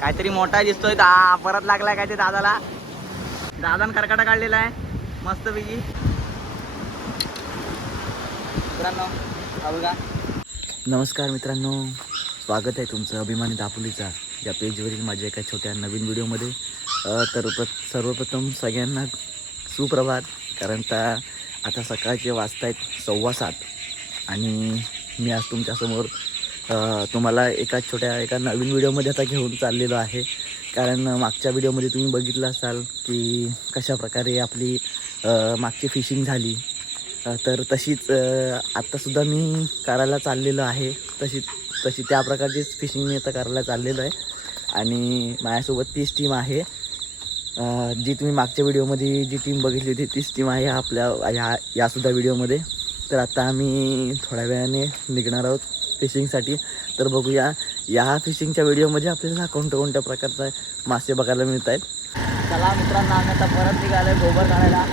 काहीतरी मोठा दिसतोय परत लागलाय काय ते दादाला. दादान खरकाटा काढलेला आहे मस्त पैकी. मित्रांनो बघा. नमस्कार मित्रांनो, स्वागत आहे तुमचं अभिमानी दापोलीचा या पेजवरील माझ्या एका छोट्या नवीन व्हिडिओमध्ये. तर सर्वप्रथम सगळ्यांना सुप्रभात. कारण आता सकाळचे वाजतायत 7:15 आणि मी आज तुमच्यासमोर तुम्हाला एका नवीन व्हिडिओमध्ये आता घेऊन चाललेलो आहे. कारण मागच्या व्हिडिओमध्ये तुम्ही बघितलं असाल की कशाप्रकारे आपली मागची फिशिंग झाली. तर तशीच आत्तासुद्धा मी करायला चाललेलो आहे. तशी त्या प्रकारचीच फिशिंग मी आता करायला चाललेलो आहे. आणि माझ्यासोबत 30 टीम आहे. जी तुम्ही मागच्या व्हिडिओमध्ये जी टीम बघितली होती तीच टीम आहे आपल्या यासुद्धा व्हिडिओमध्ये. तर आता आम्ही थोड्या वेळाने निघणार आहोत फिशिंगसाठी. तर बघूया या फिशिंगच्या व्हिडिओमध्ये आपल्याला कोणत्या प्रकारचा मासे बघायला मिळत आहेत. चला मित्रांनो, आम्ही आता परत निघालो आहे गोबर काढायला.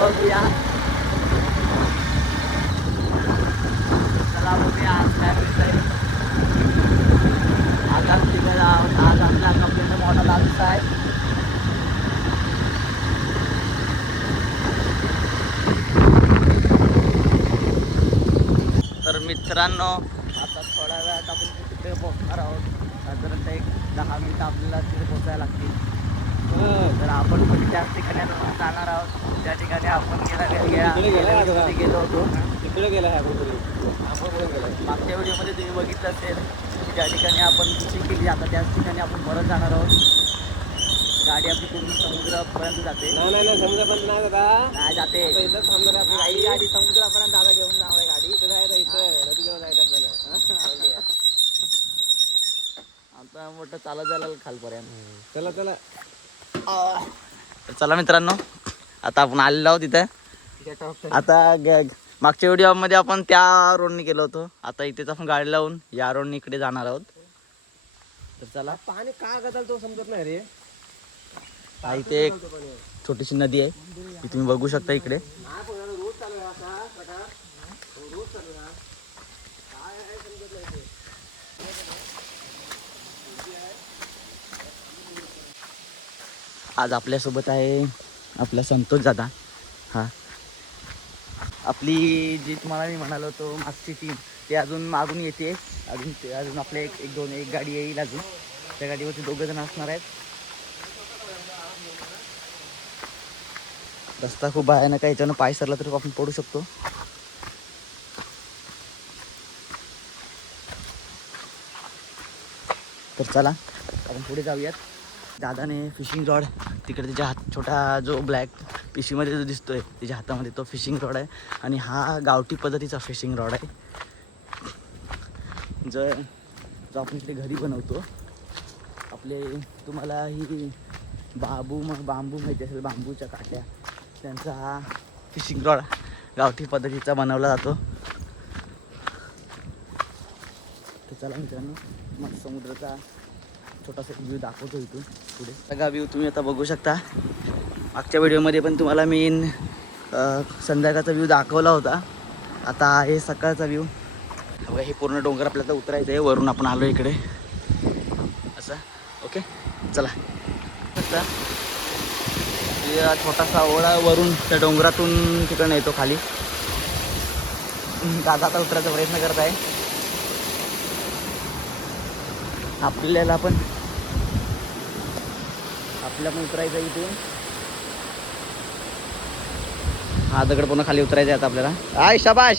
बघूया. चला बघूया आज काय मिळतंय. आज आपला कंप्लेंट मोठा लागत आहे. तर मित्रांनो आता थोड्या वेळात आपण तिथे पोहोचणार आहोत. साधारणतः एक 10 मिनिटं आपल्याला तिथे पोचायला लागतील. तर आपण पण त्याच ठिकाणी जाणार आहोत ज्या ठिकाणी आपण गेलो होतो. तिकडे गेला आहे मागच्या व्हिडिओमध्ये तुम्ही बघितलं असेल की ज्या ठिकाणी आपण फिशिंग केली आता त्याच ठिकाणी आपण परत जाणार आहोत. गाडी आपली पूर्ण समुद्रापर्यंत जाते. नाही समुद्रापर्यंत नाही दादा, नाही जाते. इथं थांबणार आहे आई गाडी समुद्रापर्यंत दादा घेऊन जाणार आहे गाडी. इथं जायचं, इथं नदीजवळ जायचं आपल्याला. आता मोठं चालत जायला खालपर्यंत. चला चला मित्रांनो, आता आपण आलेलो आहोत तिथे. आता मागच्या व्हिडिओमध्ये आपण त्या रोडने गेलो होतो. आता इथेच आपण गाडी लावून या रोडने इकडे जाणार आहोत. तर चला. पाणी का गदाल तो समजत नाही रे. इथे एक छोटीशी नदी आहे ती तुम्ही बघू शकता इकडे. आज आपल्यासोबत आहे आपला संतोष दादा. हा, आपली जी तुम्हाला मी म्हणालो होतो मागची टीम ते अजून मागून येते. अजून आपल्या एक गाडी येईल अजून. त्या गाडीवरती 2 जण असणार आहेत. रस्ता खूप भयानक आहे, याच्यानं पाय सरला तर आपण पडू शकतो. तर चला आपण पुढे जाऊयात. दादाने फिशिंग रॉड तिकडे त्याच्या छोटा जो ब्लॅक पिशीमध्ये जो दिसतोय त्याच्या हातामध्ये तो फिशिंग रॉड आहे. आणि हा गावठी पद्धतीचा फिशिंग रॉड आहे जो आपण इकडे घरी बनवतो. आपले तुम्हाला ही बांबू माहिती असेल, बांबूच्या काट्या, त्यांचा हा फिशिंग रॉड गावठी पद्धतीचा बनवला जातो. तर चला मित्रांनो, मग समुद्राचा छोटासा व्ह्यू दाखवतो इथून पुढे. सगळा व्ह्यू तुम्ही आता बघू शकता. मागच्या व्हिडिओमध्ये पण तुम्हाला मी संध्याकाळचा व्ह्यू दाखवला होता. आता आहे सकाळचा व्ह्यू. बघा, हे पूर्ण डोंगर आपल्याला उतरायचं आहे. वरून आपण आलो इकडे असं. ओके, चला. छोटासा ओढा वरून त्या डोंगरातून तिकडनं येतो खाली. दादा आता उतरायचा प्रयत्न करत आहे. आपल्याला पण उतरायचं इथून. हा दगड पूर्ण खाली उतरायचा आहे आता आपल्याला. आय शाबाश,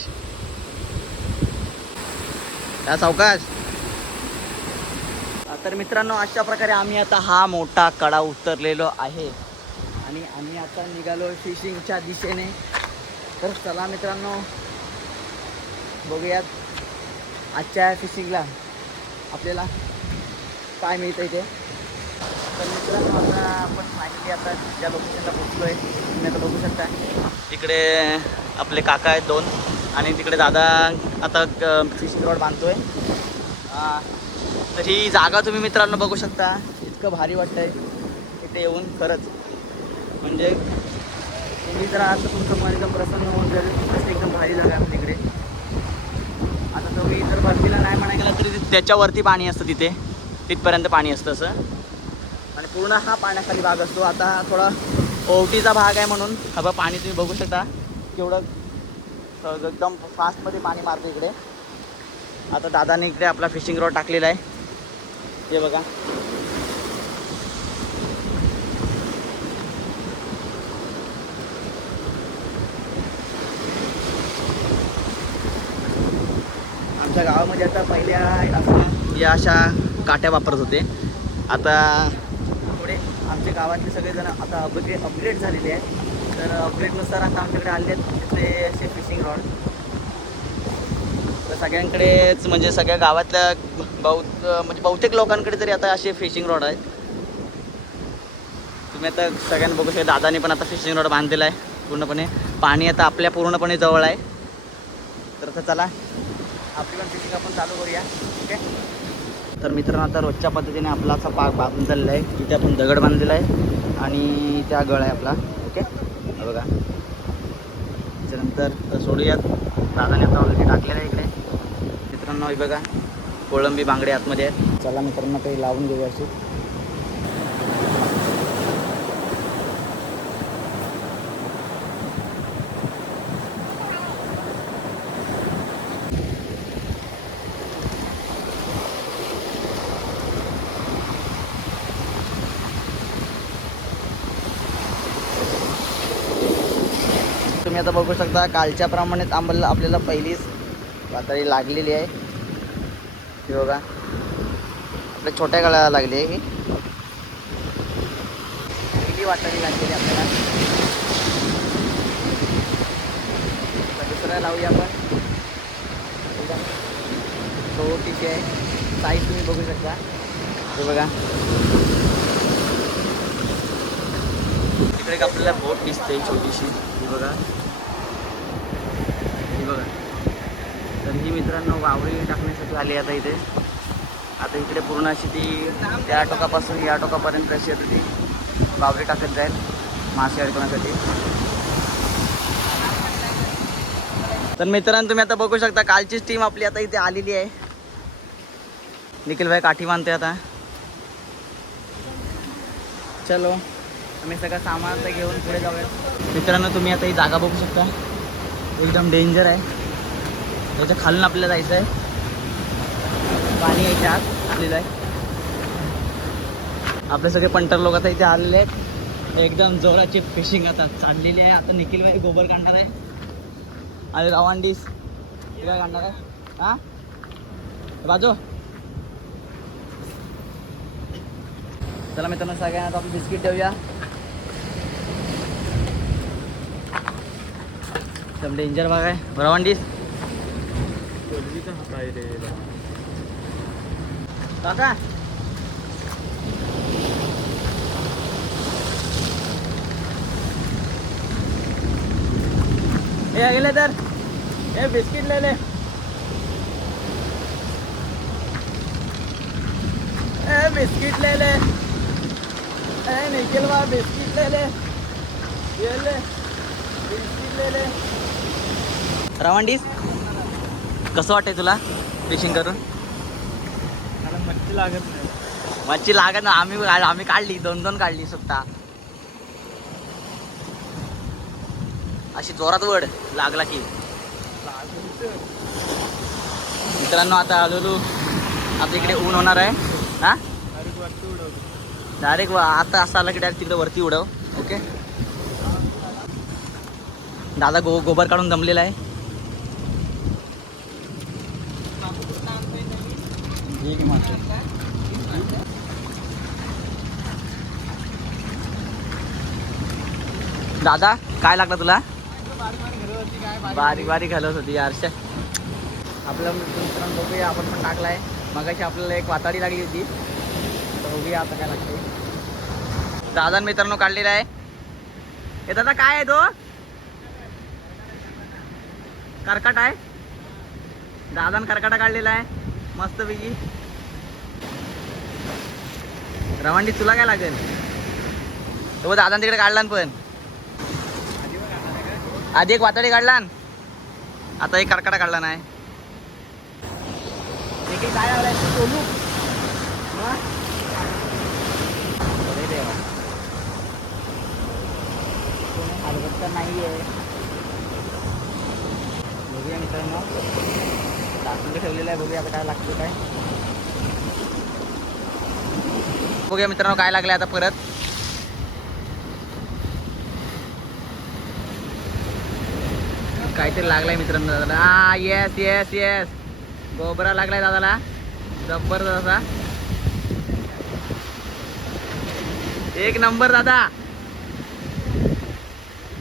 त्या सावकाश. तर मित्रांनो, अशा प्रकारे आम्ही आता हा मोठा कडा उतरलेलो आहे आणि आम्ही आता निघालो फिशिंगच्या दिशेने. तर चला मित्रांनो, बघूयात आजच्या फिशिंगला आपल्याला काय मिळतं इथे. तर मित्रांनो, आता आपण फायनली आता ज्या लोकेशनला पोचलो आहे तुम्ही आता बघू शकता. इकडे आपले काका आहेत 2 आणि तिकडे दादा आता फिशिंग रॉड बांधतोय. तर ही जागा तुम्ही मित्रांनो बघू शकता. इतकं भारी वाटतंय इथे येऊन. खरंच म्हणजे तुम्ही जर आता तुमचं मन एकदम प्रसन्न होऊन जाईल. एकदम भारी जागा आहे तिकडे. आता आता मी जर भरतीला नाही म्हणाय गेला तरी त्याच्यावरती पाणी असतं तिथे, तिथपर्यंत पाणी असतं असं. आणि पूर्ण हा पाण्याखाली भाग असतो. आता थोडा ओवटीचा भाग आहे म्हणून हा बघ पाणी तुम्ही बघू शकता केवढं एकदम फास्टमध्ये पाणी मारतं इकडे. आता दादाने इकडे आपला फिशिंग रॉड टाकलेला आहे, हे बघा. आमच्या गावामध्ये आता पहिल्या असं या अशा काट्या वापरत होते. आता थोडे आमच्या गावातले सगळेजण आता अपग्रेड झालेले आहेत. तर अपग्रेडनुसार आता आमच्याकडे आले आहेत ते असे फिशिंग रॉड. तर सगळ्यांकडेच म्हणजे सगळ्या गावातल्या बहुतेक लोकांकडे तरी आता असे फिशिंग रॉड आहेत. तुम्ही आता सगळ्यांना बघू शकता दादाने पण आता फिशिंग रॉड बांधलेला आहे पूर्णपणे. पाणी आता आपल्या पूर्णपणे जवळ आहे. तर आता चला आपली पण फिशिंग आपण चालू करूया. ओके. तर मित्रांनो आता रोजच्या पद्धतीने आपला असा पाक बांधून चाललेला आहे. तिथे आपण दगड बांधलेला आहे आणि त्या गळ आहे आपला. ओके बघा. त्याच्यानंतर सोडूयात. दादाने आता ऑलरेडी टाकलेलं आहे इकडे. मित्रांनो हे बघा कोळंबी बांगडे आतमध्ये आहेत. चला मित्रांनो काही लावून घेऊया अशी. तुम्ही आता बघू शकता कालच्या प्रमाणेच आपल्याला पहिलीच वाताळी लागलेली आहे. हे बघा आपल्या छोट्या गळ्याला लागली आहे ही पहिली वाताळी लागलेली आपल्याला. दुसऱ्या लावूया आपण. एकदम छोटीशी आहे. साईज तुम्ही बघू शकता. हे बघा इकडे आपल्याला बोट दिसते छोटीशी. ही बघा ही बघा. तर ही मित्रांनो वावरी टाकण्यासाठी आली आता इथे. आता इकडे पूर्ण अशी ती त्या टोकापासून या टोकापर्यंत अशी आता ती वावरी टाकत जाईल मासे अडकवण्यासाठी. तर मित्रांनो तुम्ही आता बघू शकता कालचीच टीम आपली आता इथे आलेली आहे. निखिल भाई काठी बांधते आता. चलो आम्ही सगळं सामान आता घेऊन पुढे जाऊयात. मित्रांनो तुम्ही आता ही जागा बघू शकता एकदम डेंजर आहे. याच्या खालून आपल्याला जायचं आहे. पाणी यायच्या आत आलेलं आहे. आपले सगळे पंटर लोक आता इथे आलेले आहेत. एकदम जोराची फिशिंग आता चाललेली आहे. आता निखिल भाई गोबर काढणार आहे आणि रवांडीस काय काढणार आहे. हां बाजू. चला मित्रांनो सगळ्यांना आता आपण बिस्किट देऊया. एकदम डेंजर भाग आहे. रवांडीस काका हे गेले तर हे बिस्किट ले ले. ए बिस्किट ले ले. ए निखिल बा बिस्किट ले ले. ये ले बिस्किट ले ले. रवांडीस कसं वाटतंय तुला फिशिंग करून. मला मच्छी लागत नाही. मच्छी लागत ना. आम्ही काढली 2 काढली सुद्धा. अशी जोरात वड लागला की. मित्रांनो आता आलेलो आता इकडे ऊन होणार आहे. हा डायरेक्ट आता असं आला की डायरेक्ट तिकडे वरती उडव. ओके. दादा गोबर काढून दमलेला आहे. दादा काय लागलं तुला. बारीक बारीक घालत होती यारशा. आपल्या मित्रांनो बघूया आपण पण टाकलाय. मगाशी आपल्याला एक वाताडी लागली होती. तर बघूया आता काय लागते. दादा मित्रांनो काढलेला आहे. हे दादा काय आहे तो करकट आहे. दादान करकटा काढलेला आहे मस्तपैकी. रवांडी तुला काय लागेल. तो दादा तिकडे काढला पण आधी एक वाताडी काढला आता एक करकटा काढला नाही. निखिल काय लागलाय तू बोलू अरे देवा कोणी हलवत तर नाही आहे. बघूया मित्रांनो दाखवून ठेवलेलं आहे. बघूया आता काय लागतं काय. बघूया मित्रांनो काय लागलं आता परत. काहीतरी लागलाय मित्रांनो दादाला. हा येस येस येस गोबरा लागलाय दादाला जबरदस्त असा. एक नंबर दादा.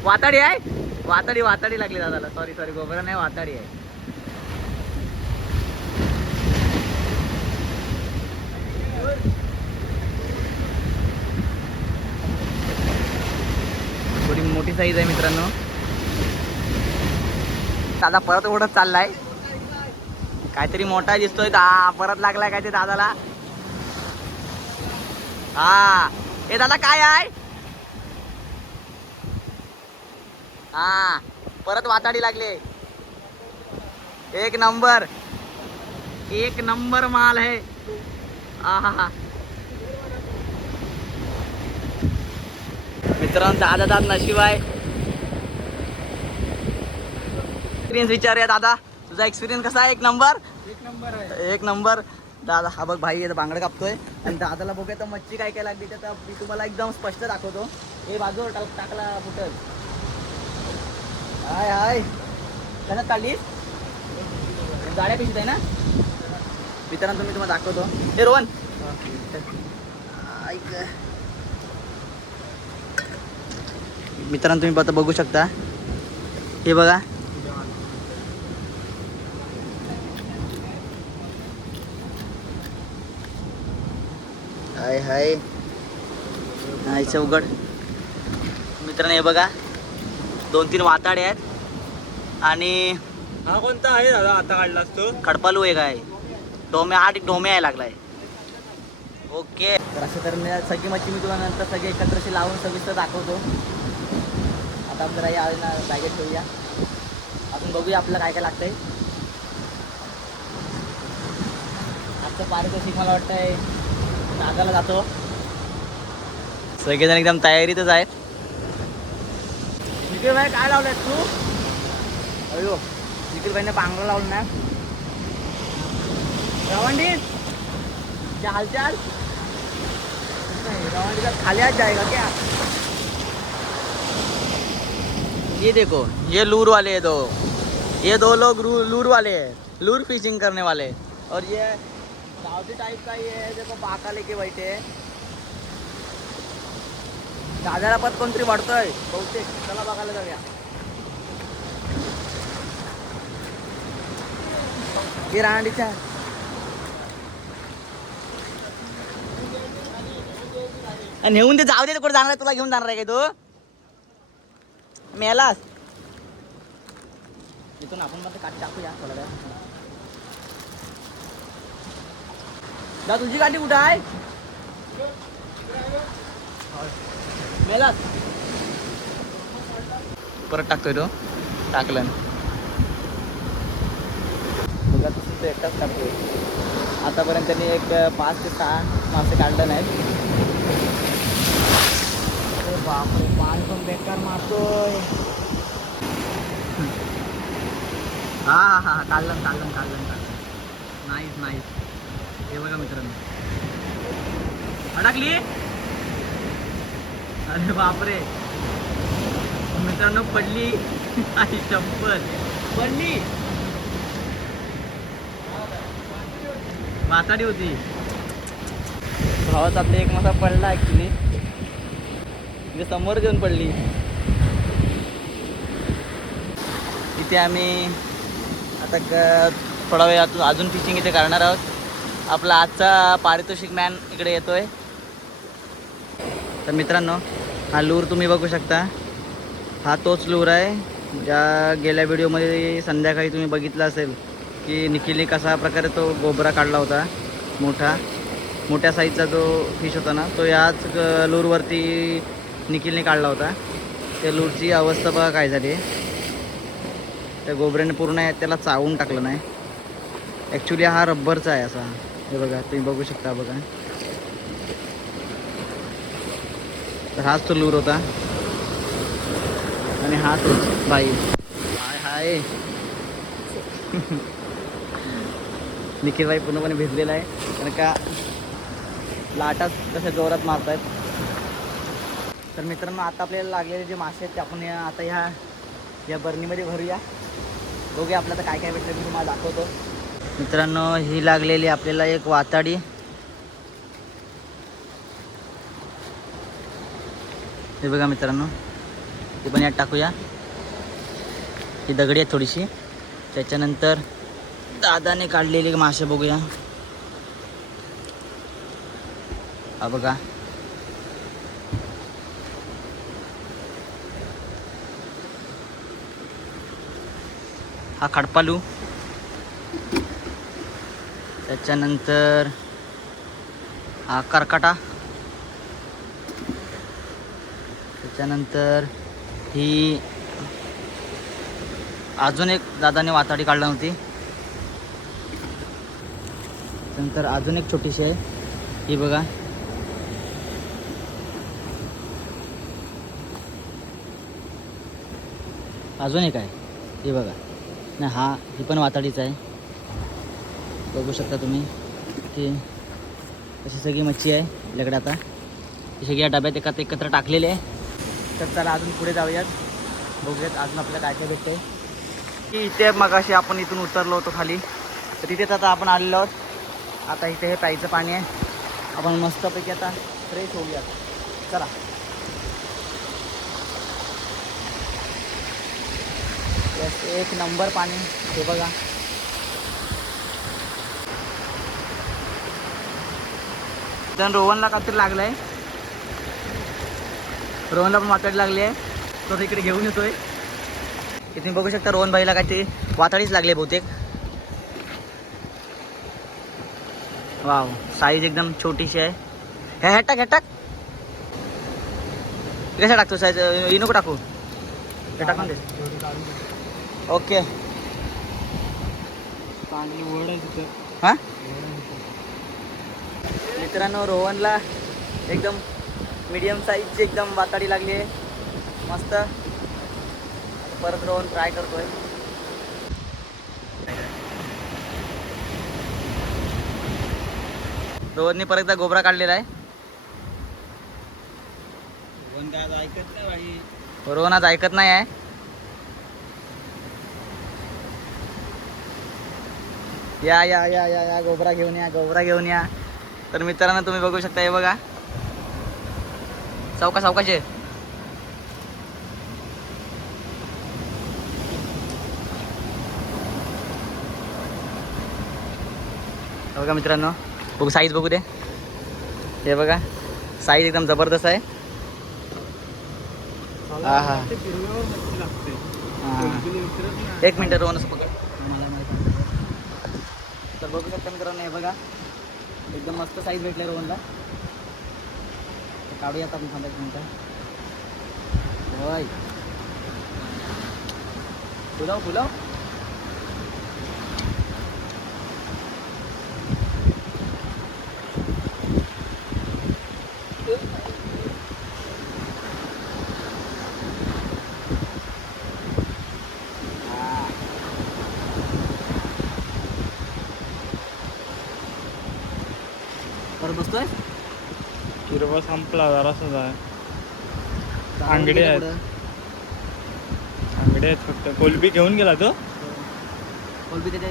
वाताडी आहे. वाताडी लागली दादाला. सॉरी गोबरा नाही वाताडी आहे. थोडी मोठी साईज आहे मित्रांनो. दादा परत ओढत चाललाय. काहीतरी मोठा दिसतोय. परत लागलाय काय ते दादाला. हा हे दादा काय आहे. हा परत वाताडी लागले. एक नंबर माल है. आहा मित्रांनो दादा नशीब आहे. एक्सपिरियन्स विचारूया दादा तुझा एक्सपिरियन्स कसा आहे. एक नंबर आहे. एक नंबर दादा. हा बघ भाई बांगडा कापतोय आणि दादाला बघूया तर मच्छी काय काय लागली तर मी तुम्हाला एकदम स्पष्ट दाखवतो. हे बाजूवर टाकला फुटल. हाय हाय कशात काढली. गाड्या पिशवीत आहे ना मित्रांनो. मी तुम्हाला दाखवतो. हे रोहन ऐक मित्रांनो तुम्ही आता बघू शकता. हे बघा हाय हाय हाय चौघड मित्रांनो. हे बघा 2-3 वाताडे आहेत आणि हा कोणता आहे दादा आता काढलास तू. खडपालू एक आहे. ढोमे आहे लागलाय. ओके तर अशा तर सगळी मच्छी मी तुम्हाला नंतर सगळे एकत्र अशी लावून सविस्तर दाखवतो. आता जरा या बॅगेत ठेवूया. आपण बघूया आपल्याला काय काय लागतंय. आजचं पारितोषिक मला वाटतंय नागाला जातो. सगळेजण एकदम तयारीतच आहेत. निखिल भाई काय लावलंय तू. अयो निखिल भाईने बांगला लावलं ना. रवंडीत क्या हालचाल. रवंडी का खाली आज जाएगा क्या. ये देखो ये लूर वाले है ये दो लोग लूर वाले हैं. लूर फिशिंग करने वाले. और ये साउदी टाइप का ये है देखो बाका लेके बैठे. दादाला पद कोणतरी वाढतोय बहुतेक. चला बघायला जाऊया. हे रांडीच्या नेऊन ते जाऊ दे. कुठे जाणार आहे. तुला घेऊन जाणार आहे काय तू. मेलास इथून आपण मध्ये काठी टाकूया थोडा वेळ. दा तुझी गाडी कुठं आहे. मेलास परत टाकतोय तो. टाकलं बघा तसं तो एकटाच काढतोय. आतापर्यंत त्यांनी एक 5 ते 6 मासे काढलं नाहीत. अरे बापरे पाणी पण बेकार मारतोय. हा काढलं नाहीच. हे बघा मित्रांनो अडकली. अरे बापरे मित्रांनो पडली. आई चप्पल पडली. वाताडी होती. भावात आपले एक मासा पडला ॲक्च्युली. म्हणजे समोर येऊन पडली. इथे आम्ही आता थोडा वेळ अजून फिशिंग इथे करणार आहोत. आपला आजचा पारितोषिक मॅन इकडे येतोय. तर मित्रांनो हा लूर तुम्ही बघू शकता. हा तोच लूर आहे ज्या गेल्या व्हिडिओमध्ये संध्याकाळी तुम्ही बघितलं असेल की निखिलने कसा प्रकारे तो गोबरा काढला होता. मोठ्या साईजचा जो फिश होता ना तो याच लूरवरती निखिलने काढला होता. त्या लूरची अवस्था बघा काय झाली. त्या गोबऱ्याने पूर्ण त्याला चावून टाकलं नाही. ॲक्च्युली हा रब्बरचा आहे असा. हे बघा तुम्ही बघू शकता बघा. तर हाच तो लूर होता आणि हा तोच बाई. हाय हाय. निखिल भाई पूर्णपणे भिजलेला आहे कारण का लाटाच कशा जोरात मारत आहेत. तर मित्रांनो आता आपल्याला लागलेले जे मासे आहेत ते आपण आता या बरणीमध्ये भरूया. बघूया आपल्याला काय काय भेटलं मी तुम्हाला दाखवतो. मित्रांनो ही लागलेली आपल्याला एक वाताडी. हे बघा मित्रांनो, ती पण यात टाकूया. ही दगडी आहे थोडीशी. त्याच्यानंतर दादाने काढलेली मासे बघूया. हा बघा, हा खडपालू. त्याच्यानंतर हा करकाटा. त्याच्यानंतर ही अजून एक दादाने वाताडी काढली होती. नंतर अजून एक छोटीशी आहे ही बघा. अजून एक आहे ही बघा. नाही हा ही पण वाताडीचा आहे. बघू शकता तुम्ही की अशी सगळी मच्छी आहे आपल्याकडे. आता ही सगळी या डब्यात एकत्र टाकलेले आहे. तर चला अजून पुढे जाऊयात, बघूयात अजून आपल्याला काय काय भेटते. की इथे मगाशी आपण इथून उतरलो होतो खाली, तर तिथेच आता आपण आलेलो आहोत. आता इथे हे प्यायचं पाणी आहे. आपण मस्तपैकी आता फ्रेश होऊयात. चला. एक नंबर पाणी हे बघा. तर रोहनला काहीतरी लागलं आहे. रोहनला पण वाताडी लागली आहे. तो इकडे घेऊन येतोय. इथे तुम्ही बघू शकता रोहन भाईला काहीतरी वाताडीच लागली बहुतेक. वाव, साईज एकदम छोटीशी आहे. ह्या टाक कशा टाकतो साईज? ही नको टाकू, हे टाकून दे. ओके. हां मित्रांनो, रोहनला एकदम मीडियम साईजची एकदम वाताडी लागली आहे. मस्त. परत रोहन ट्राय करतोय. रोहनने परत एकदा गोबरा काढलेला आहे. रोहन आज ऐकत नाही आहे. या या या या या गोबरा घेऊन या, गोबरा घेऊन या. तर मित्रांनो तुम्ही बघू शकता हे बघा. सावकाश आहे. बघा मित्रांनो, बघू साईज बघू दे. हे बघा साईज एकदम जबरदस्त आहे. हा हा, एक मिनिट रोहन असं पकड. तर बघू शकता मित्रांनो हे बघा एकदम मस्त साईज भेटले रोहनला. काढूयात आपण 15 मिनिटं. होय, फुलाव. परत बसतोय. हिरवा संपला जरासच आहे. आंगडे आहेत फक्त. कोलबी घेऊन गेला तो. कोलबी त्याच्या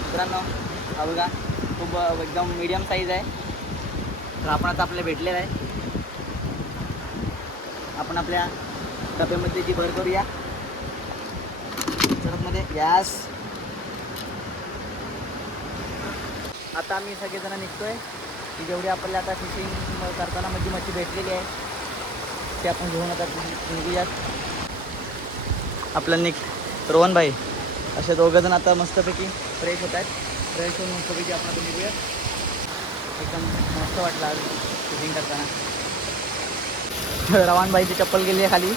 मित्रांनो हा बघा खूप एकदम मीडियम साईज आहे. तर आपण आता आपल्याला भेटलेला आहे. आपण आपल्या डब्यामध्ये जी भर करूया मध्ये गॅस. आता आम्ही सगळेजण निघतोय की जेवढी आपल्याला आता फिशिंग करताना म्हणजे मच्छी भेटलेली आहे ते आपण घेऊन आता निघूयात. आपलं रोहन भाई असे दोघंजण आता मस्तपैकी फ्रेश होत आहेत. फ्रेश होऊन मस्तपैकी आपण आता निघूयात. एकदम मस्त वाटलं आज फिशिंग करताना. रवान भाईची चप्पल गेली आहे खाली.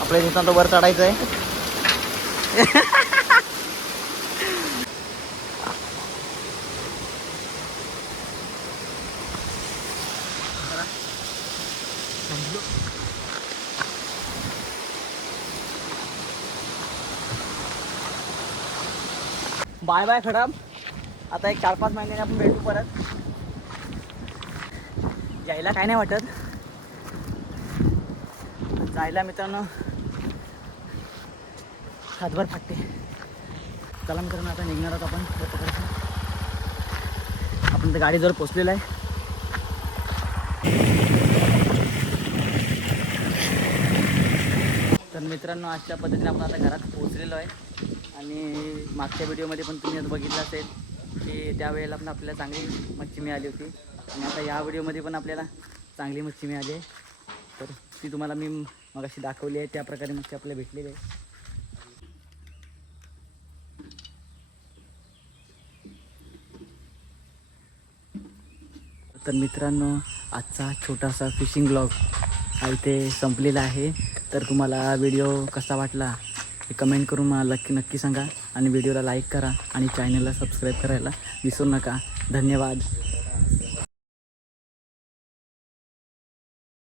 आपल्या तिथं तो वर चढायचं आहे. बाय बाय खडम. आता एक 4-5 महिन्याने आपण भेटू परत. यायला काय नाही वाटत, जायला मित्रांनो हातभर फाटते. चला मित्रांनो आता निघणार आहोत आपण तर गाडीजवळ पोचलेलो आहे. तर मित्रांनो अशा पद्धतीने आपण आता घरात पोचलेलो आहे. आणि मागच्या व्हिडिओमध्ये पण तुम्ही आता बघितलं असेल की त्यावेळेला पण आपल्याला चांगली मच्छी मिळाली होती. आणि आता या व्हिडिओमध्ये पण आपल्याला चांगली मच्छी मिळाली आहे. तर ती तुम्हाला मी मगाशी दाखवली आहे, त्या प्रकारे मच्छी आपल्याला भेटलेली आहे. तर मित्रांनो आजचा छोटासा फिशिंग ब्लॉग हा इथे संपलेला आहे. तर तुम्हाला व्हिडिओ कसा वाटला हे कमेंट करून मला नक्की सांगा. आणि व्हिडिओला लाईक करा आणि चॅनलला सबस्क्राईब करायला विसरू नका. धन्यवाद.